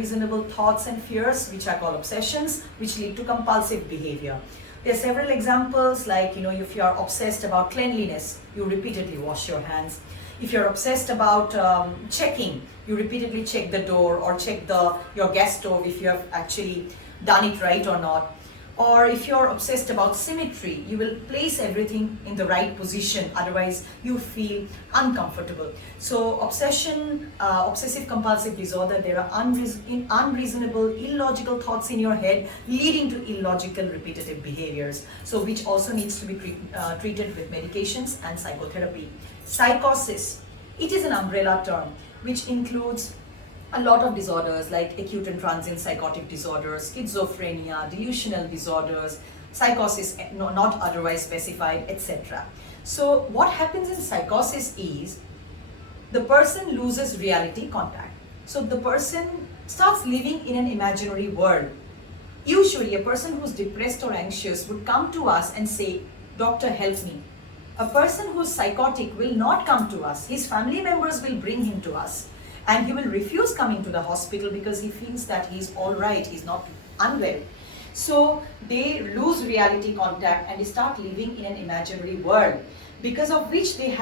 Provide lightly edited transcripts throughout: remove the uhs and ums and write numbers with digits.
unreasonable thoughts and fears, which are called obsessions, which lead to compulsive behavior. There are several examples, like, if you are obsessed about cleanliness, you repeatedly wash your hands. If you're obsessed about checking, you repeatedly check the door or check your gas stove if you have actually done it right or not. Or if you're obsessed about symmetry, you will place everything in the right position, otherwise you feel uncomfortable. So obsessive compulsive disorder, there are unreasonable, illogical thoughts in your head leading to illogical repetitive behaviors, so which also needs to be treated with medications and psychotherapy. Psychosis, it is an umbrella term which includes a lot of disorders like acute and transient psychotic disorders, schizophrenia, delusional disorders, psychosis not otherwise specified, etc. So what happens in psychosis is the person loses reality contact. So the person starts living in an imaginary world. Usually a person who's depressed or anxious would come to us and say, "Doctor, help me." A person who's psychotic will not come to us. His family members will bring him to us. And he will refuse coming to the hospital because he feels that he's all right, he's not unwell. So they lose reality contact and they start living in an imaginary world, because of which in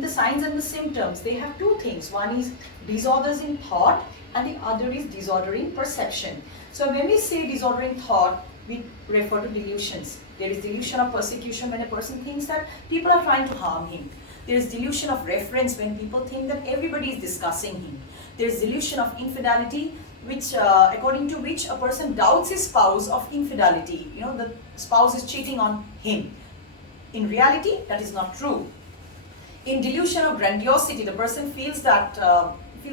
the signs and the symptoms, they have two things. One is disorders in thought and the other is disorder in perception. So when we say disorder in thought, we refer to delusions. There is delusion of persecution when a person thinks that people are trying to harm him. There is delusion of reference when people think that everybody is discussing him. There is delusion of infidelity, which according to which a person doubts his spouse of infidelity. The spouse is cheating on him. In reality, that is not true. In delusion of grandiosity, the person feels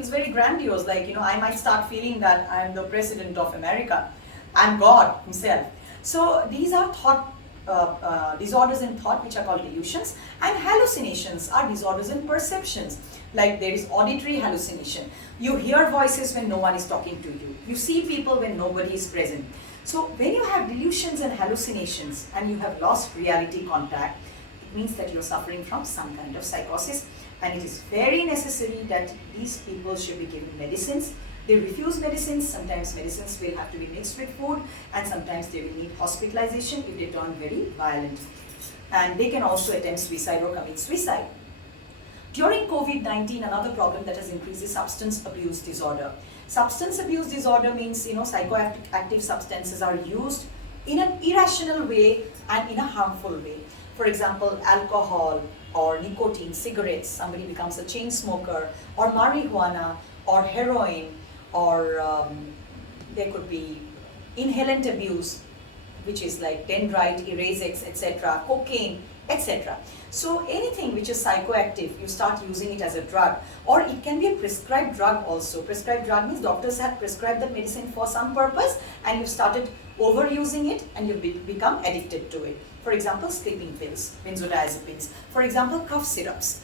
very grandiose, like, I might start feeling that I am the president of America. I'm God himself. So these are disorders in thought, which are called delusions. And hallucinations are disorders in perceptions. Like there is auditory hallucination. You hear voices when no one is talking to you. You see people when nobody is present. So when you have delusions and hallucinations and you have lost reality contact, it means that you're suffering from some kind of psychosis, and it is very necessary that these people should be given medicines. They refuse medicines. Sometimes medicines will have to be mixed with food, and sometimes they will need hospitalization if they turn very violent. And they can also attempt suicide or commit suicide. During COVID-19, another problem that has increased is substance abuse disorder. Substance abuse disorder means, psychoactive substances are used in an irrational way and in a harmful way. For example, alcohol or nicotine, cigarettes, somebody becomes a chain smoker, or marijuana or heroin, or there could be inhalant abuse, which is like dendrite, Erasex, etc., cocaine, etc. So anything which is psychoactive, you start using it as a drug, or it can be a prescribed drug also. Prescribed drug means doctors have prescribed the medicine for some purpose and you've started overusing it and you've become addicted to it. For example, sleeping pills, benzodiazepines. For example, cough syrups.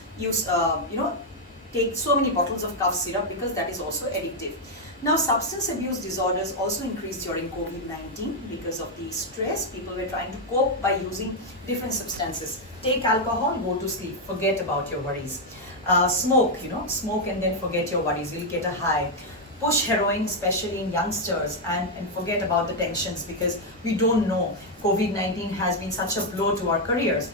Take so many bottles of cough syrup because that is also addictive. Now, substance abuse disorders also increased during COVID-19 because of the stress. People were trying to cope by using different substances. Take alcohol, go to sleep, forget about your worries. Smoke and then forget your worries, you'll get a high. Push heroin, especially in youngsters, and forget about the tensions, because we don't know. COVID-19 has been such a blow to our careers.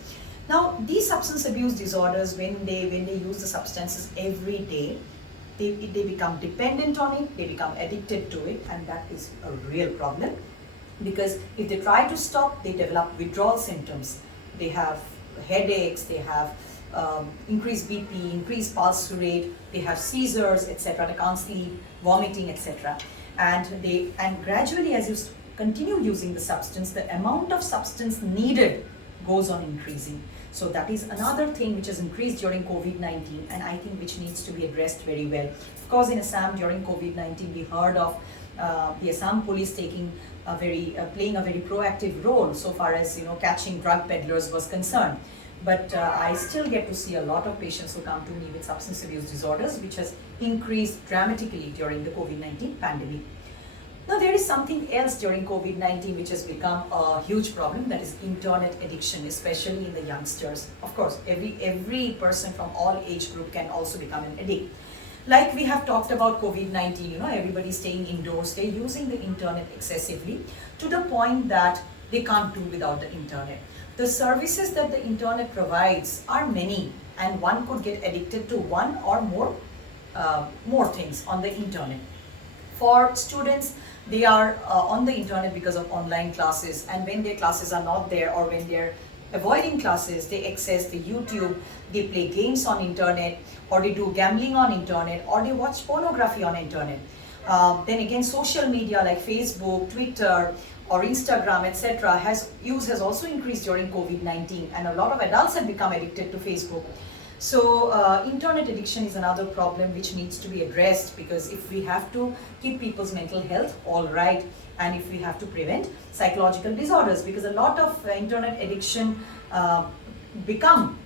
Now, these substance abuse disorders, when they use the substances every day, they become dependent on it, they become addicted to it, and that is a real problem, because if they try to stop, they develop withdrawal symptoms. They have headaches, they have increased BP, increased pulse rate, they have seizures, etc. They can't sleep, vomiting, etc. And gradually, as you continue using the substance, the amount of substance needed goes on increasing. So that is another thing which has increased during COVID-19, and I think which needs to be addressed very well. Of course, in Assam during COVID-19, we heard of the Assam police playing a very proactive role so far as catching drug peddlers was concerned. But I still get to see a lot of patients who come to me with substance abuse disorders, which has increased dramatically during the COVID-19 pandemic. Now, there is something else during COVID-19 which has become a huge problem, that is internet addiction, especially in the youngsters. Of course, every person from all age group can also become an addict. Like we have talked about COVID-19, everybody staying indoors, they're using the internet excessively to the point that they can't do without the internet. The services that the internet provides are many, and one could get addicted to one or more things on the internet. For students, they are on the internet because of online classes, and when their classes are not there or when they're avoiding classes, they access the YouTube, they play games on internet, or they do gambling on internet, or they watch pornography on internet. Then again, social media like Facebook, Twitter, or Instagram, etc. Use has also increased during COVID-19, and a lot of adults have become addicted to Facebook. So internet addiction is another problem which needs to be addressed, because if we have to keep people's mental health all right, and if we have to prevent psychological disorders, because a lot of internet addiction become